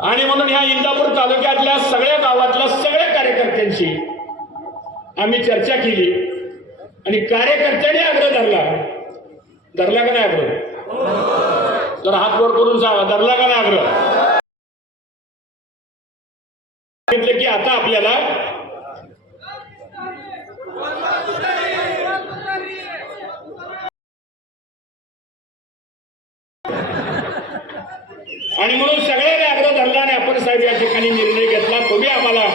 आणि म्हणून ह्या इंदापूर तालुक्यातल्या सगळ्या गावातल्या सगळ्या कार्यकर्त्यांशी आम्ही चर्चा केली. आणि कार्यकर्त्यांनी आग्रह धरला. धरला का नाही आग्रह? तर हात वर करून सांगा धरला का नाही आग्रह? की आता आपल्याला आणि म्हणून सगळ्यांनी आग्रह धरला आणि आपण साहेब या ठिकाणी निर्णय घेतला. तुम्ही आम्हाला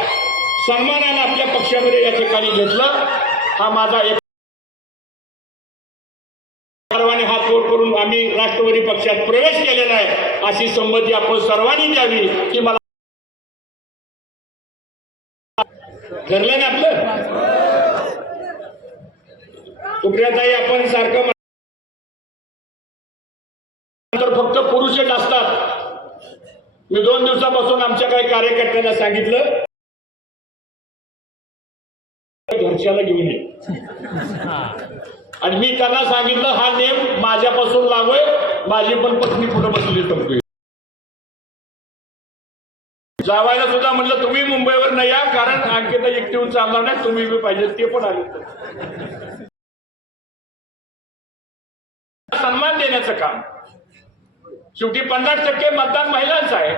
सन्मानानं आपल्या पक्षामध्ये या ठिकाणी घेतलं. हा माझा एक सर्वांनी हात वर करून आम्ही राष्ट्रवादी पक्षात प्रवेश केलेला आहे. अशी संमती आपण सर्वांनी द्यावी की मला ठरलं ना आपलं? सुप्रियाताई आपण सारखं म्हण- तर फक्त पुरुषच असतात. मी दोन दिवसापासून आमच्या काही कार्यकर्त्यांना सांगितलं घरच्याला घेऊन ये. आणि मी त्यांना सांगितलं हा नेम माझ्यापासून लागोय माझी पण पत्नी पुढे बसली टपली जावायला सुद्धा म्हटलं तुम्ही मुंबईवर नाही या कारण आणखी तर एकटी चालणार नाही तुम्ही बी पाहिजे ते पण आले. सन्मान देण्याचं काम. शेवटी पन्नास टक्के मतदान महिलांचं आहे.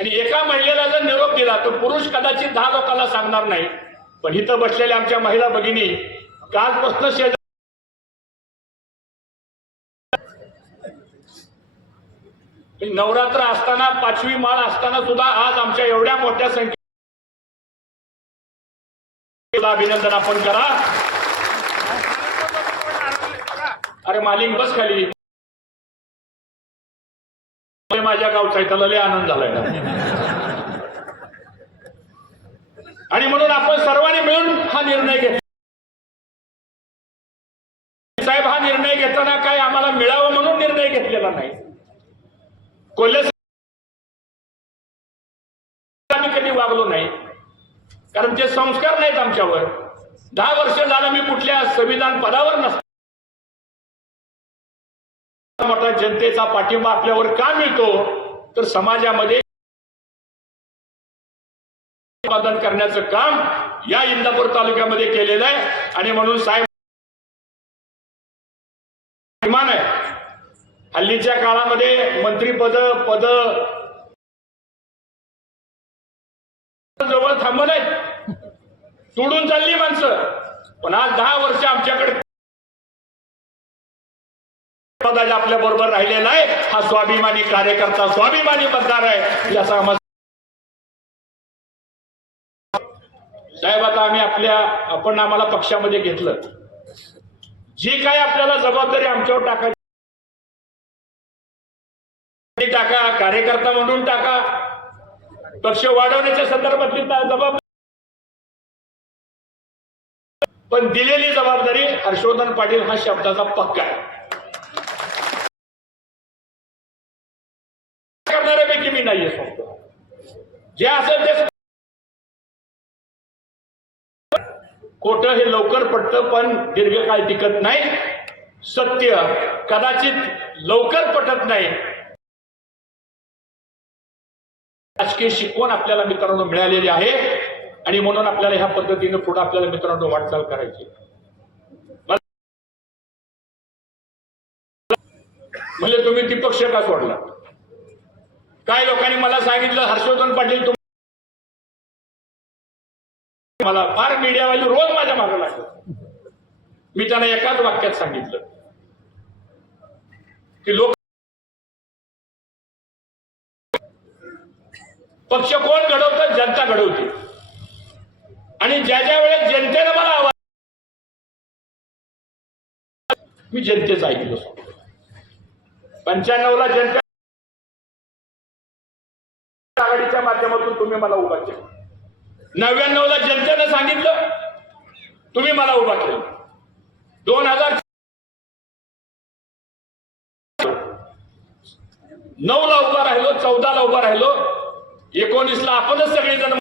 आणि एका महिलेला जर निरोप दिला तर पुरुष कदाचित दहा लोकांना सांगणार नाही. पण इथं बसलेल्या आमच्या महिला भगिनी कालपासून शेजार म्हणजे नवरात्र असताना पाचवी माळ असताना सुद्धा आज आमच्या एवढ्या मोठ्या संख्ये अभिनंदन आपण करा. अरे मालिक बस खाली. माझ्या गावचा आहे त्याला लय आनंद झालाय आणि म्हणून आपण सर्वांनी मिळून हा निर्णय घेतला. साहेब हा निर्णय घेताना काय आम्हाला मिळावं म्हणून निर्णय घेतलेला नाही. कोल्हे आम्ही कधी वागलो नाही. कारण ते संस्कार नाहीत आमच्यावर. दहा वर्ष झालं मी कुठल्या संविधान पदावर नसतो. मोठा जनतेचा पाठिंबा आपल्यावर का मिळतो? तर समाजामध्ये उत्पादन करण्याचं काम या इंदापूर तालुक्यामध्ये केलेलं आहे. आणि म्हणून साहेब अभिमान आहे. हल्लीच्या काळामध्ये मंत्रीपद पद जवळ थांबत आहेत तुडून चालली माणसं. पण आज दहा वर्ष आमच्याकडे पदाच्या आपल्या बरोबर राहिलेला आहे. हा स्वाभिमानी कार्यकर्ता स्वाभिमानी मतदार आहे. याचा साहेब आता आम्ही आपल्या आपण आम्हाला पक्षामध्ये घेतलं. जी काही आपल्याला जबाबदारी आमच्यावर टाकायची टाका कार्यकर्ता म्हणून टाका. पक्ष वाढवण्याच्या संदर्भातली जबाबदारी पण दिलेली जबाबदारी हर्षवर्धन पाटील हा शब्दाचा पक्का आहे. नाहीये सांगतो जे असेल ते खोट हे लवकर पटतं पण दीर्घकाळ टिकत नाही. सत्य कदाचित लवकर पटत नाही. राजकीय शिकवण आपल्याला मित्रांनो मिळालेली आहे आणि म्हणून आपल्याला ह्या पद्धतीने पुढे आपल्याला मित्रांनो वाटचाल करायची. म्हणजे तुम्ही ती पक्ष का सोडला काय लोकांनी मला सांगितलं हर्षवर्धन पाटील तुम मला फार मीडियावाली रोज माझ्या मागे लागलं मी त्यांना एकाच वाक्यात सांगितलं की लोक पक्ष कोण घडवतात जनता घडवते. आणि ज्या ज्या वेळेस जनतेनं मला आवाज मी जनतेचं ऐकलो पंच्याण्णवला जनता आघाडीच्या माध्यमातून तुम्ही मला उभा केलं नव्याण्णवला जनतेनं सांगितलं तुम्ही मला उभा केलं. दोन हजार नऊ ला उभा राहिलो चौदा ला उभा राहिलो एकोणीस ला आपणच सगळेजण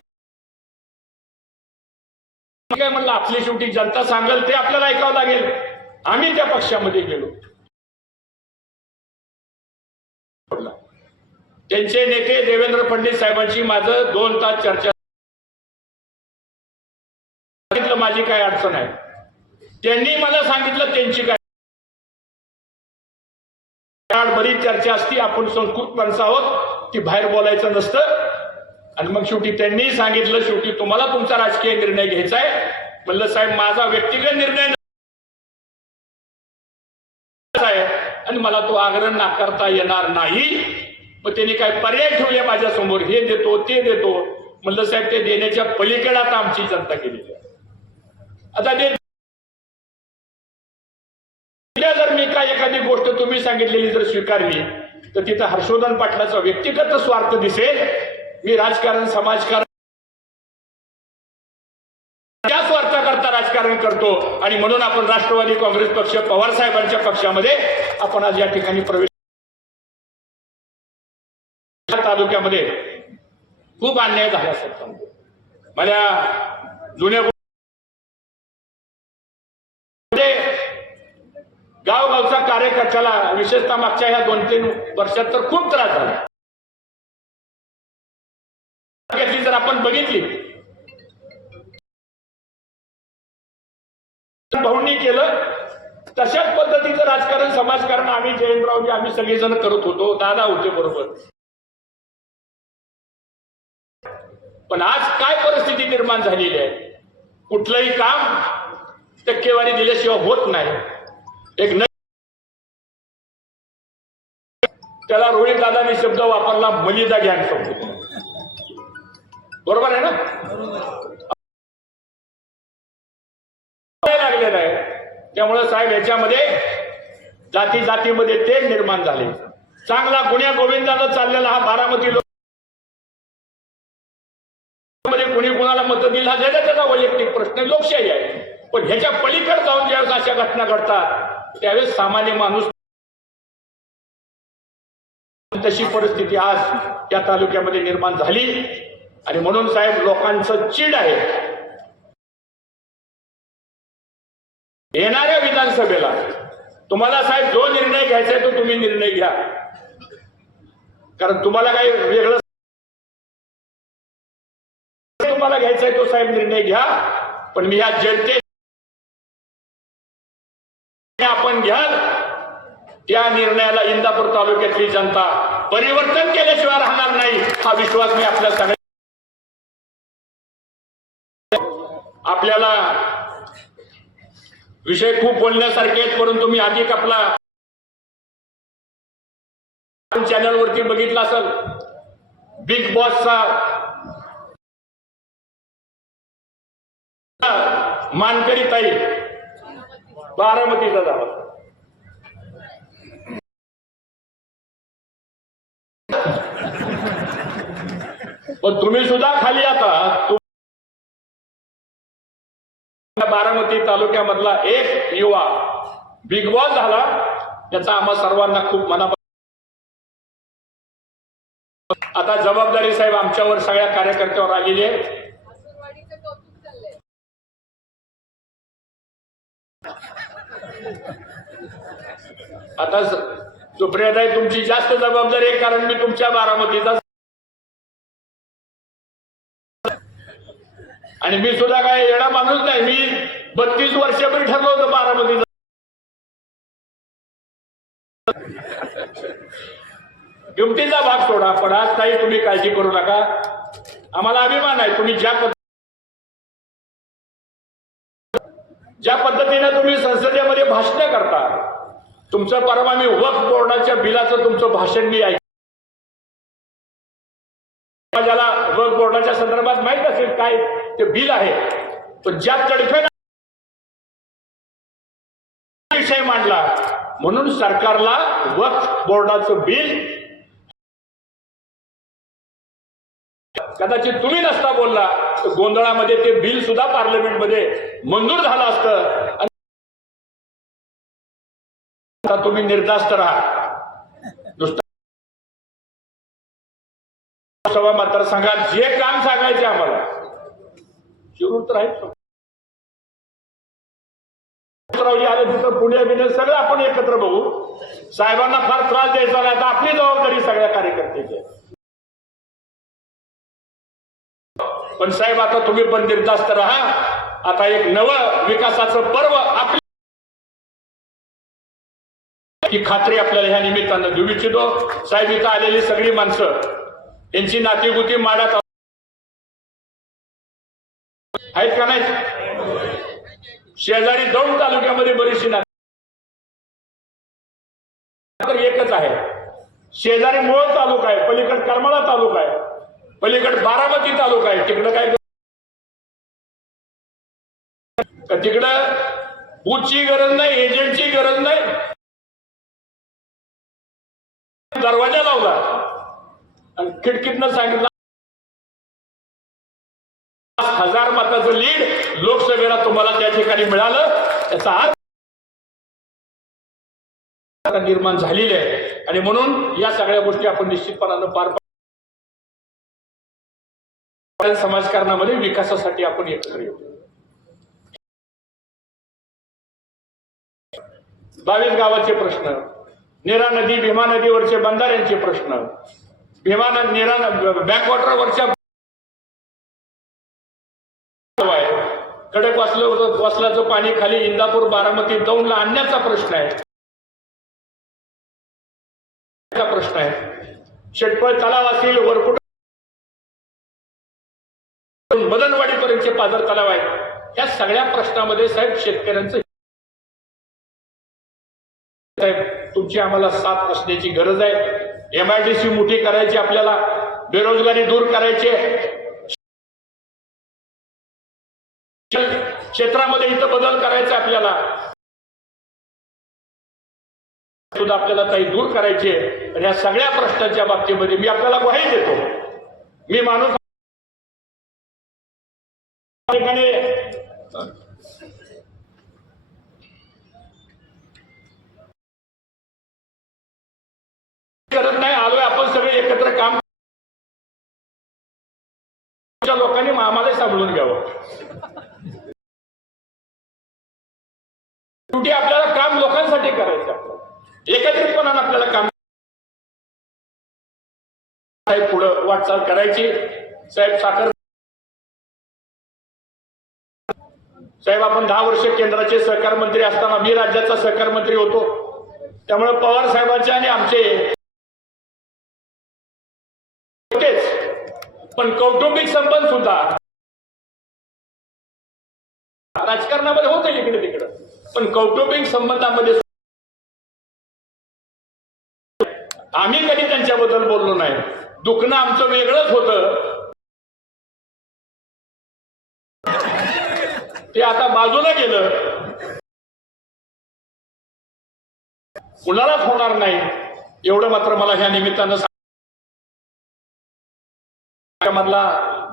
काय म्हणलं आपली शेवटी जनता सांगेल ते आपल्याला ऐकावं लागेल. आम्ही त्या पक्षामध्ये गेलो. त्यांचे नेते देवेंद्र फडणवीस साहेबांची माझं दोन तास चर्चा सांगितलं माझी काय अडचण आहे. त्यांनी मला सांगितलं त्यांची काय बरीच चर्चा असती आपण संस्कृत माणसं आहोत ती बाहेर बोलायचं नसतं. आणि मग शेवटी त्यांनी सांगितलं शेवटी तुम्हाला तुमचा राजकीय निर्णय घ्यायचा आहे. म्हणलं साहेब माझा व्यक्तिगत निर्णय आहे आणि मला तो आग्रह नाकारता येणार नाही. मग त्यांनी काय पर्याय ठेवले माझ्यासमोर? हे देतो ते देतो. म्हणलं साहेब ते देण्याच्या पलीकडे आता आमची जनता केली आहे. आता ते जर मी काय एखादी गोष्ट तुम्ही सांगितलेली जर स्वीकारली तर तिथं हर्षवर्धन पाटलाचा व्यक्तिगत स्वार्थ दिसेल. मी राजकारण समाजकारण त्या स्वार्थाकरता राजकारण करतो. आणि म्हणून आपण राष्ट्रवादी काँग्रेस पक्ष पवार साहेबांच्या पक्षामध्ये आपण आज या ठिकाणी प्रवेश तालुक्यामध्ये खूप अन्याय झाला असं सांगतो. मला जुन्या गावगावचा कार्यकर्त्याला विशेषतः मागच्या ह्या दोन तीन वर्षात तर खूप त्रास झाला. जर आपण बघितली. भाऊंनी केलं तशाच पद्धतीचं राजकारण समाजकारण आम्ही जयंतरावजी आम्ही सगळेजण करत होतो. दादा होते बरोबर. पण आज काय परिस्थिती निर्माण झालेली आहे? कुठलंही काम टक्केवारी दिल्याशिवाय होत नाही. एक न त्याला रोहित दादाने शब्द वापरला मलिदा ज्ञान शब्द. बरोबर आहे ना? लागलेलं आहे? त्यामुळे साहेब याच्यामध्ये जाती जातीमध्ये ते निर्माण झाले. चांगला गुण्या गोविंदानं चाललेला हा बारामती लोक मतं दिली हा जाईल त्याचा वैयक्तिक प्रश्न लोकशाही आहे. पण ह्याच्या पलीकडे जाऊन ज्यावेळेस अशा घटना घडतात त्यावेळेस सामान्य माणूस तशी परिस्थिती आज त्या तालुक्यामध्ये निर्माण झाली. आणि म्हणून साहेब लोकांचं चीड आहे. येणाऱ्या विधानसभेला तुम्हाला साहेब जो निर्णय घ्यायचा आहे तो तुम्ही निर्णय घ्या. कारण तुम्हाला काही वेगळं तुम्हाला घ्यायचा आहे तो साहेब निर्णय घ्या पण मी या जनते आपण घ्याल त्या निर्णयाला इंदापूर तालुक्यातली जनता परिवर्तन केल्याशिवाय राहणार नाही हा विश्वास मी आपल्या सांग आपल्याला विषय खूप बोलण्यासारखे आहेत परंतु मी अधिक आपला चॅनलवरती बघितला असेल बिग बॉसचा मानकरी ताई. बारामतीचा झाला पण तुम्ही सुद्धा खाली आता. बारामती तालुक्यामधला एक युवा बिग बॉस झाला. याचा आम्हा सर्वांना खूप मना आता जबाबदारी साहेब आमच्यावर सगळ्या कार्यकर्त्यावर आलेली आहे. आता सुप्रियाताई तुमची जास्त जबाबदारी आहे कारण मी तुमच्या बारामतीचा आणि मी सुद्धा काय येणार माणूस नाही. मी बत्तीस वर्षापूर्वी ठरलो होतं बारामतीचा. किमतीचा भाग सोडा पण आज काही तुम्ही काळजी करू नका. आम्हाला अभिमान आहे तुम्ही ज्या पद्धती ज्या पद्धतीने तुम्ही संसदेमध्ये भाषण करता तुमचं परवा मी वक्फ बोर्डाच्या बिलाचं तुमचं भाषण मी ऐक ज्याला वक्फ बोर्डाच्या संदर्भात माहीत असेल काय ते बिल आहे. तो ज्या तडफेनं विषय मांडला. म्हणून सरकारला वक्फ बोर्डाचं बिल कदाचित तुम्ही नसता बोलला तर गोंधळामध्ये ते बिल सुद्धा पार्लमेंटमध्ये मंजूर झालं असतं. आता तुम्ही निर्धास्त राहा. नुसतं सभा मतदारसंघात जे काम सांगायचे आम्हाला. शिरूर तर आहेच आले तिथं पुणे बिणे सगळं आपण एकत्र बघू. साहेबांना फार त्रास द्यायचा नाही. आता आपली जबाबदारी सगळ्या कार्यकर्त्याची पण साहेब आता तुम्ही पण निर्धास्त राहा. आता एक नवं विकासाचं पर्व आपल्या ही खात्री आपल्याला ह्या निमित्तानं देऊ इच्छितो. साहेब इथं आलेली सगळी माणसं यांची नातीगुती माडात आहेत. का नाही शेजारी दौंड तालुक्यामध्ये बरीचशी नाती तर एकच आहे. शेजारी मोळ तालुका आहे पलीकड करमाळा तालुका आहे पलीकड बारामती तालुका आहे. तिकडं काय तिकडं बूथची गरज नाही एजंटची गरज नाही. दरवाजा लावला. आणि खिडकीतनं सांगितलं हजार मताचं लीड लोकसभेला तुम्हाला त्या ठिकाणी मिळालं. त्याचा आता निर्माण झालेली आहे. आणि म्हणून या सगळ्या गोष्टी आपण निश्चितपणानं पार पाड- समाजकारणामध्ये विकासासाठी आपण एकत्र येऊ. बावीस गावाचे प्रश्न. नेरा नदी भीमा नदीवरचे बंधाऱ्यांचे प्रश्न. भीमा नीरा बॅकवॉटरवरच्या कडक वासलं वासलाचं पाणी खाली इंदापूर बारामती दौंडला आणण्याचा प्रश्न आहे. प्रश्न आहे. शेटपळ तलाव असेल वरकुट बदनवाडीपर्यंतचे पाझर तलाव आहेत. या सगळ्या प्रश्नामध्ये साहेब शेतकऱ्यांचं तुमची आम्हाला साथ असण्याची गरज आहे. एम आयजेसी मोठी करायची आपल्याला. बेरोजगारी दूर करायची आहे. क्षेत्रामध्ये इथं बदल करायचा आपल्याला. सुद्धा आपल्याला काही दूर करायचे आणि या सगळ्या प्रश्नांच्या बाबतीमध्ये मी आपल्याला ग्वाही देतो. मी माणूस ठिकाणी करावं शेवटी आपल्याला काम लोकांसाठी करायचं आहे. एकत्रितपणानं आपल्याला काम साहेब पुढं वाटचाल करायची. साहेब साखर साहेब आपण दहा वर्ष केंद्राचे सहकार मंत्री असताना मी राज्याचा सहकार मंत्री होतो. त्यामुळे पवार साहेबांचे आणि आमचे पण कौटुंबिक संबंध सुद्धा राजकारणामध्ये होतं इकडे तिकडं. पण कौटुंबिक संबंधामध्ये आम्ही कधी त्यांच्याबद्दल बोललो नाही. दुखणं आमचं वेगळंच होतं. ते आता बाजूला गेलं. कुणालाच होणार नाही? एवढं मात्र मला ह्या निमित्तानं सांग- मधला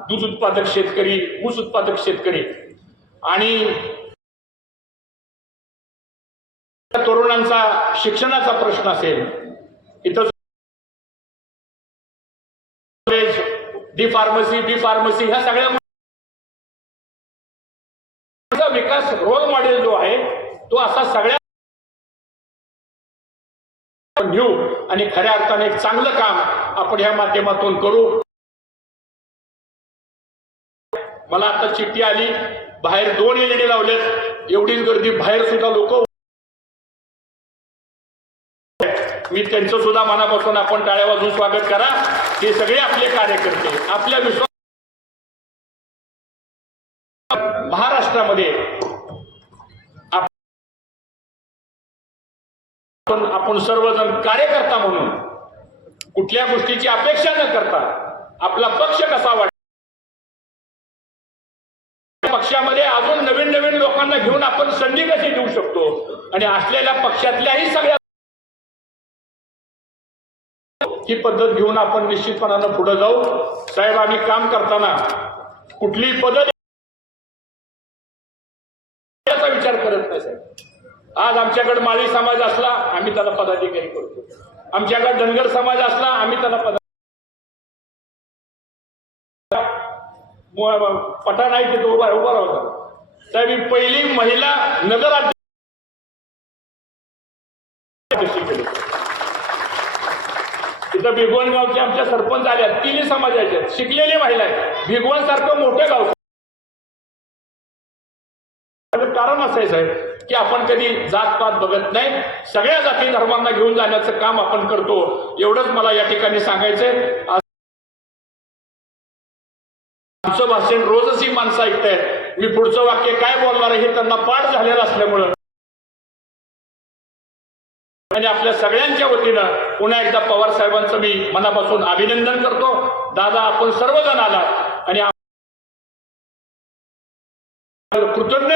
दूध उत्पादक शेतकरी ऊस उत्पादक शेतकरी आणि तरुणांचा शिक्षणाचा प्रश्न असेल इथं डी फार्मसी बी फार्मसी ह्या सगळ्या विकास रोल मॉडेल जो आहे तो असा सगळ्या घेऊ आणि खऱ्या अर्थाने एक चांगलं काम आपण ह्या माध्यमातून करू. मला आता चिठ्ठी आली. बाहेर दोन एलईडी लावलेत. एवढीच गर्दी. बाहेर सुद्धा लोक मी त्यांचं सुद्धा मनापासून आपण टाळ्या वाजून स्वागत करा. हे सगळे आपले कार्यकर्ते आपल्या विश्वास महाराष्ट्रामध्ये आपण सर्वजण कार्यकर्ता म्हणून कुठल्या गोष्टीची अपेक्षा न करता आपला पक्ष कसा वाटतो पक्षामध्ये अजून नवीन नवीन लोकांना घेऊन आपण संधी कशी देऊ शकतो? आणि असलेल्या पक्षातल्याही सगळ्या ही पद्धत घेऊन आपण निश्चितपणानं पुढे जाऊ. साहेब आम्ही काम करताना कुठलीही पद्धत याचा विचार करत नाही साहेब. आज आमच्याकडे माळी समाज असला आम्ही त्याला पदाधिकारी करतो. आमच्याकडे धनगर समाज असला आम्ही त्याला पदा पठाण आहे तिथे उभा उभा राहतो. साहेब ही पहिली महिला नगराध्यक्ष तिथं भिगवण गावचे आमच्या सरपंच झाल्या तिन्ही समाजाच्या शिकलेली महिला आहे भिगवण सारखं मोठं गाव कारण असं आहे साहेब की आपण कधी जात पात बघत नाही. सगळ्या जाती धर्मांना घेऊन जाण्याचं काम आपण करतो. एवढंच मला या ठिकाणी सांगायचंय. आमचं भाषण रोजच ही माणसं ऐकतायत. मी पुढचं वाक्य काय बोलणार आहे हे त्यांना पाठ झालेलं असल्यामुळं. आणि आपल्या सगळ्यांच्या वतीनं पुन्हा एकदा पवार साहेबांचं मी मनापासून अभिनंदन करतो. दादा आपण सर्वजण आला आणि कृतज्ञ